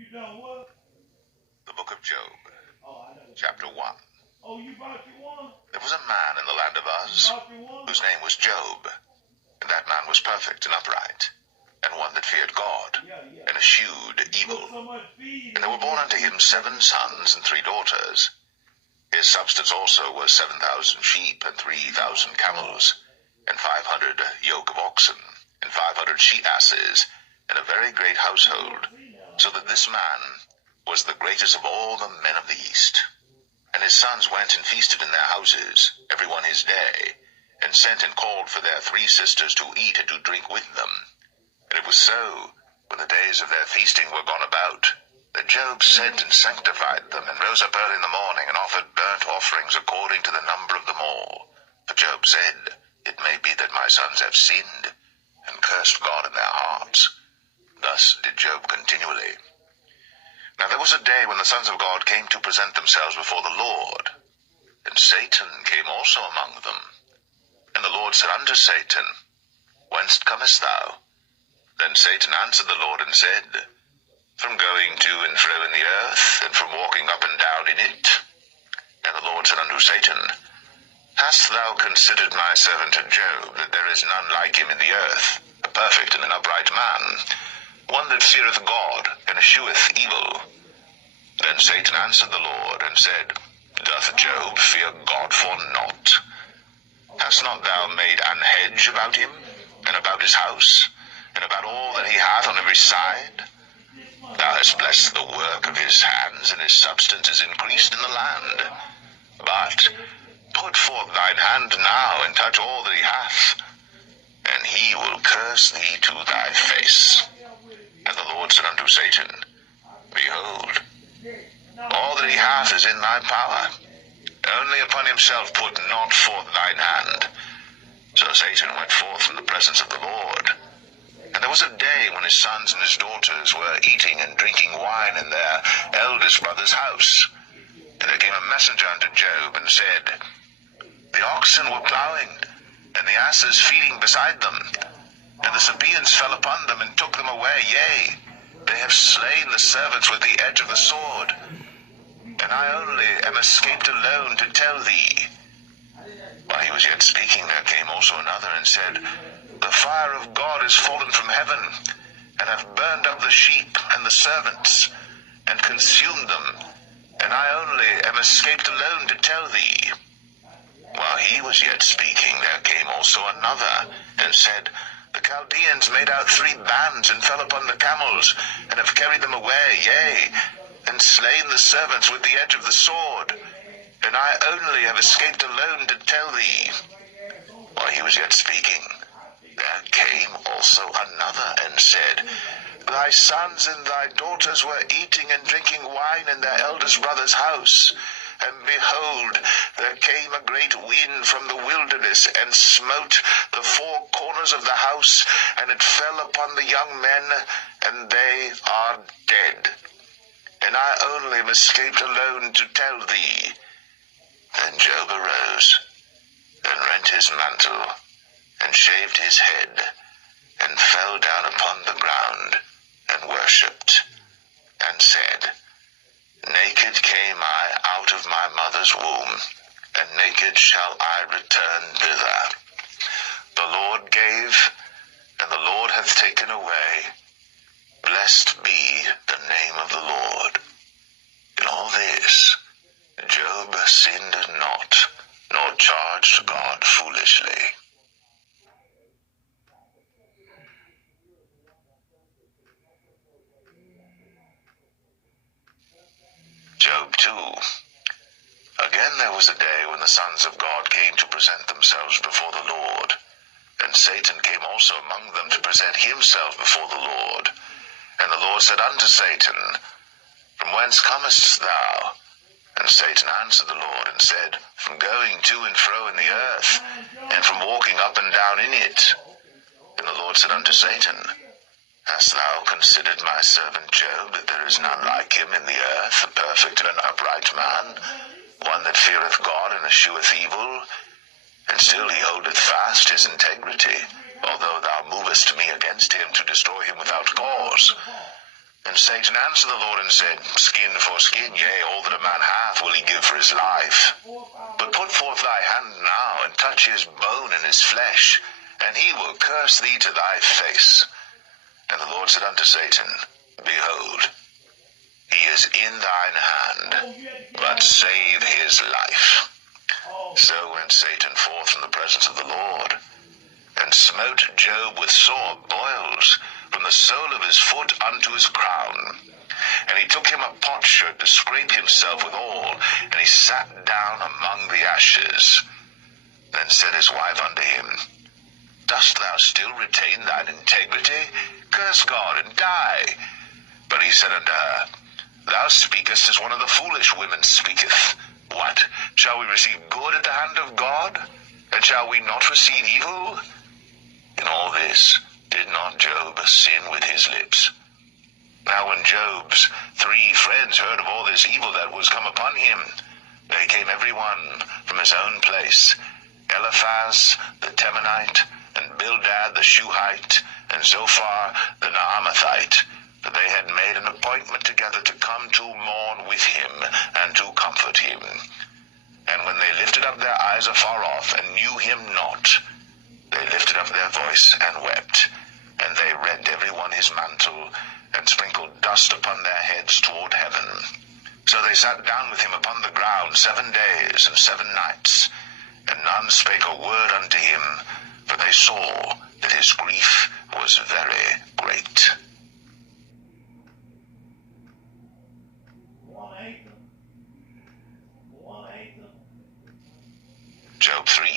The book of Job, chapter 1. There was a man in the land of Uz, whose name was Job, and that man was perfect and upright, and one that feared God, and eschewed evil. And there were born unto him 7 sons and 3 daughters. His substance also was 7,000 sheep, and 3,000 camels, and 500 yoke of oxen, and 500 she-asses, and a very great household, so that this man was the greatest of all the men of the East. And his sons went and feasted in their houses, every one his day, and sent and called for their 3 sisters to eat and to drink with them. And it was so, when the days of their feasting were gone about, that Job sent and sanctified them, and rose up early in the morning, and offered burnt offerings according to the number of them all. For Job said, It may be that my sons have sinned, and cursed God in their hearts. Thus did Job continually. Now there was a day when the sons of God came to present themselves before the Lord, and Satan came also among them. And the Lord said unto Satan, Whence comest thou? Then Satan answered the Lord and said, From going to and fro in the earth, and from walking up and down in it. And the Lord said unto Satan, Hast thou considered my servant Job, that there is none like him in the earth, a perfect and an upright man, one that feareth God, and escheweth evil? Then Satan answered the Lord, and said, Doth Job fear God for naught? Hast not thou made an hedge about him, and about his house, and about all that he hath on every side? Thou hast blessed the work of his hands, and his substance is increased in the land. But put forth thine hand now, and touch all that he hath, and he will curse thee to thy face. And the Lord said unto Satan, Behold, all that he hath is in thy power. Only upon himself put not forth thine hand. So Satan went forth from the presence of the Lord. And there was a day when his sons and his daughters were eating and drinking wine in their eldest brother's house. And there came a messenger unto Job, and said, The oxen were plowing, and the asses feeding beside them. And the Sabaeans fell upon them, and took them away. Yea, they have slain the servants with the edge of the sword. And I only am escaped alone to tell thee. While he was yet speaking, there came also another, and said, The fire of God is fallen from heaven, and hath burned up the sheep and the servants, and consumed them. And I only am escaped alone to tell thee. While he was yet speaking, there came also another, and said, The Chaldeans made out 3 bands, and fell upon the camels, and have carried them away, yea, and slain the servants with the edge of the sword. And I only have escaped alone to tell thee. While he was yet speaking, there came also another, and said, Thy sons and thy daughters were eating and drinking wine in their eldest brother's house. And behold, there came a great wind from the wilderness, and smote the 4 corners of the house, and it fell upon the young men, and they are dead. And I only am escaped alone to tell thee. Then Job arose, and rent his mantle, and shaved his head, and fell down upon the ground, and worshipped, and said, Naked came I out of my mother's womb, and naked shall I return thither. The Lord gave, and the Lord hath taken away. Blessed be the name of the Lord. In all this, Job sinned not, nor charged God foolishly. Job 2. Again there was a day when the sons of God came to present themselves before the Lord. And Satan came also among them to present himself before the Lord. And the Lord said unto Satan, From whence comest thou? And Satan answered the Lord, and said, From going to and fro in the earth, and from walking up and down in it. And the Lord said unto Satan, Hast thou considered my servant Job, that there is none like him in the earth, a perfect and an upright man, one that feareth God and escheweth evil? And still he holdeth fast his integrity, although thou movest me against him to destroy him without cause. And Satan answered the Lord and said, Skin for skin, yea, all that a man hath will he give for his life. But put forth thy hand now, and touch his bone and his flesh, and he will curse thee to thy face. And the Lord said unto Satan, Behold, he is in thine hand, but save his life. So went Satan forth from the presence of the Lord, and smote Job with sore boils, from the sole of his foot unto his crown. And he took him a potsherd to scrape himself withal, and he sat down among the ashes. Then said his wife unto him, Dost thou still retain thine integrity? Curse God and die. But he said unto her, Thou speakest as one of the foolish women speaketh. What? Shall we receive good at the hand of God? And shall we not receive evil? In all this did not Job sin with his lips. Now when Job's 3 friends heard of all this evil that was come upon him, they came every one from his own place, Eliphaz the Temanite, and Bildad the Shuhite, and Zophar the Naamathite, for they had made an appointment together to come to mourn with him, and to comfort him. And when they lifted up their eyes afar off, and knew him not, they lifted up their voice and wept, and they rent every one his mantle, and sprinkled dust upon their heads toward heaven. So they sat down with him upon the ground 7 days and 7 nights, and none spake a word unto him, for they saw that his grief was very great. Job 3.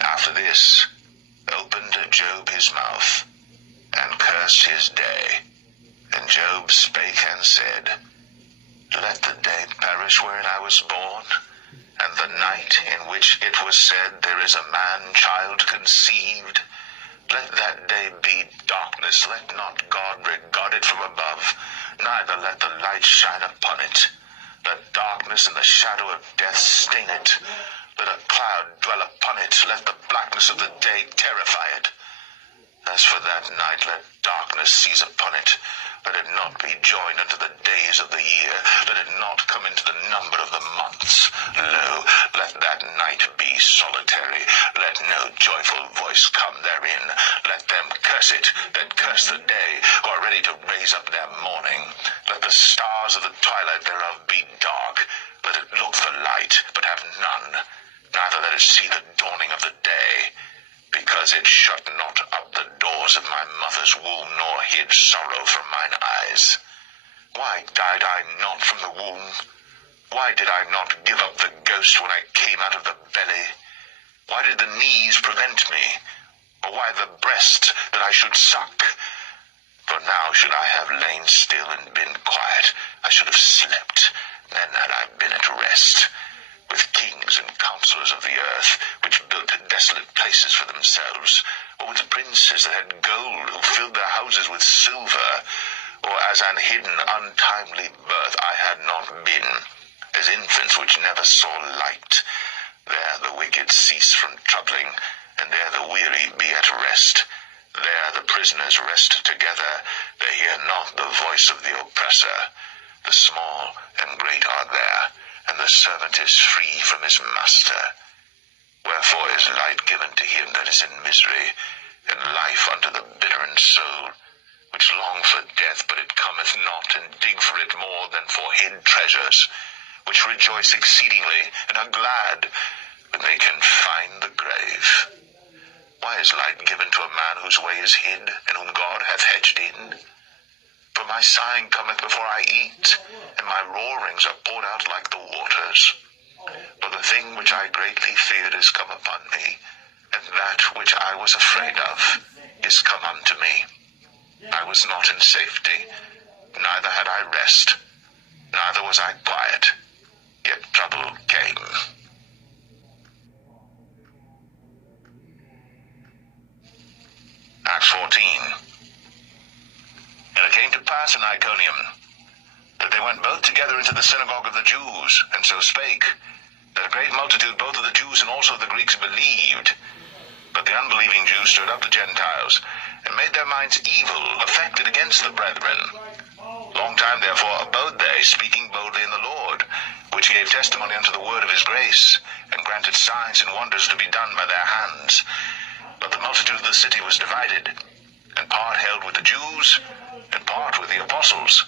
After this opened Job his mouth, and cursed his day. And Job spake and said, Let the day perish wherein I was born, and the night in which it was said, There is a man-child conceived. Let that day be darkness, let not God regard it from above, neither let the light shine upon it. Let darkness and the shadow of death stain it. Let a cloud dwell upon it, let the blackness of the day terrify it. As for that night, let darkness seize upon it. Let it not be joined unto the days of the year. Let it not come into the number of the months. Lo, let that night be solitary. Let no joyful voice come therein. Let them curse it that curse the day, who are ready to raise up their mourning. Let the stars of the twilight thereof be dark. Let it look for light, but have none. Neither let it see the dawning of the day. Because it shut not up the doors of my mother's womb, nor hid sorrow from mine eyes. Why died I not from the womb? Why did I not give up the ghost when I came out of the belly? Why did the knees prevent me? Or why the breast that I should suck? For now should I have lain still and been quiet, I should have slept, then had I been at rest. With kings and counselors of the earth, which built desolate places for themselves, or with princes that had gold, who filled their houses with silver, or as an hidden untimely birth I had not been, as infants which never saw light. There the wicked cease from troubling, and there the weary be at rest. There the prisoners rest together, they hear not the voice of the oppressor. The small and great are there, and the servant is free from his master. Wherefore is light given to him that is in misery, and life unto the bitter in soul, which long for death, but it cometh not, and dig for it more than for hid treasures, which rejoice exceedingly, and are glad when they can find the grave. Why is light given to a man whose way is hid, and whom God hath hedged in? For my sighing cometh before I eat, and my roarings are poured out like the waters. For the thing which I greatly feared is come upon me, and that which I was afraid of is come unto me. I was not in safety, neither had I rest, neither was I quiet, yet trouble came. Acts 14. And it came to pass in Iconium, that they went both together into the synagogue of the Jews, and so spake, that a great multitude both of the Jews and also of the Greeks believed. But the unbelieving Jews stirred up the Gentiles, and made their minds evil, affected against the brethren, time therefore abode they, speaking boldly in the Lord, which gave testimony unto the word of his grace, and granted signs and wonders to be done by their hands. But the multitude of the city was divided, and part held with the Jews, and part with the apostles.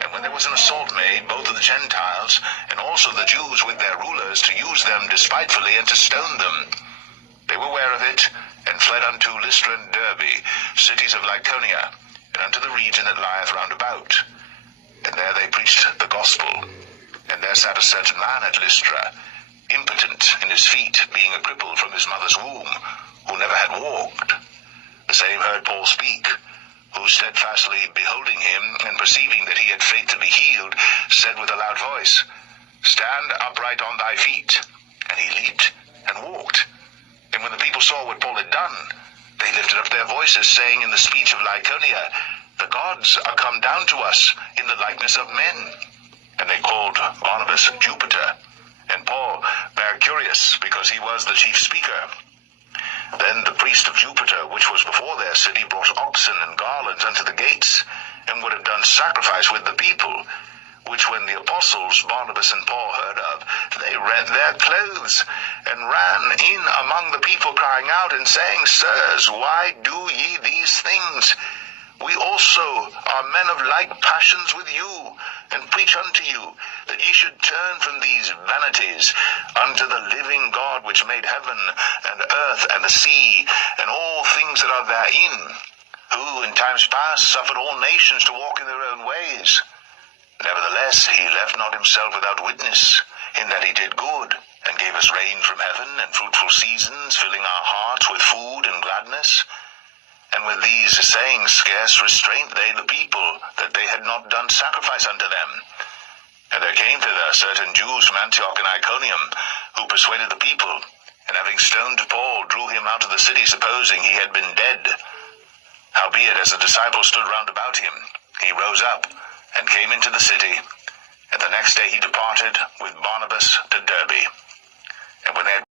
And when there was an assault made, both of the Gentiles, and also the Jews with their rulers, to use them despitefully, and to stone them, they were ware of it, and fled unto Lystra and Derbe, cities of Lycaonia, and unto the region that lieth round about. And there they preached the gospel. And there sat a certain man at Lystra, impotent in his feet, being a cripple from his mother's womb, who never had walked. The same heard Paul speak, who steadfastly beholding him, and perceiving that he had faith to be healed, said with a loud voice, Stand upright on thy feet. And he leaped and walked. And when the people saw what Paul had done, they lifted up their voices, saying in the speech of Lycaonia, The gods are come down to us in the likeness of men. And they called Barnabas Jupiter, and Paul Barcurius, because he was the chief speaker. Then the priest of Jupiter, which was before their city, brought oxen and garlands unto the gates, and would have done sacrifice with the people, which when the apostles Barnabas and Paul heard of, they rent their clothes, and ran in among the people, crying out, and saying, Sirs, why do ye these things? We also are men of like passions with you, and preach unto you, that ye should turn from these vanities unto the living God, which made heaven and earth and the sea, and all things that are therein, who in times past suffered all nations to walk in their own ways. Nevertheless, he left not himself without witness, in that he did good, and gave us rain from heaven, and fruitful seasons, filling our hearts with food and gladness. And with these sayings scarce restrained they the people, that they had not done sacrifice unto them. And there came thither certain Jews from Antioch and Iconium, who persuaded the people, and having stoned Paul, drew him out of the city, supposing he had been dead. Howbeit, as the disciples stood round about him, he rose up, and came into the city, and the next day he departed with Barnabas to Derbe. And when they had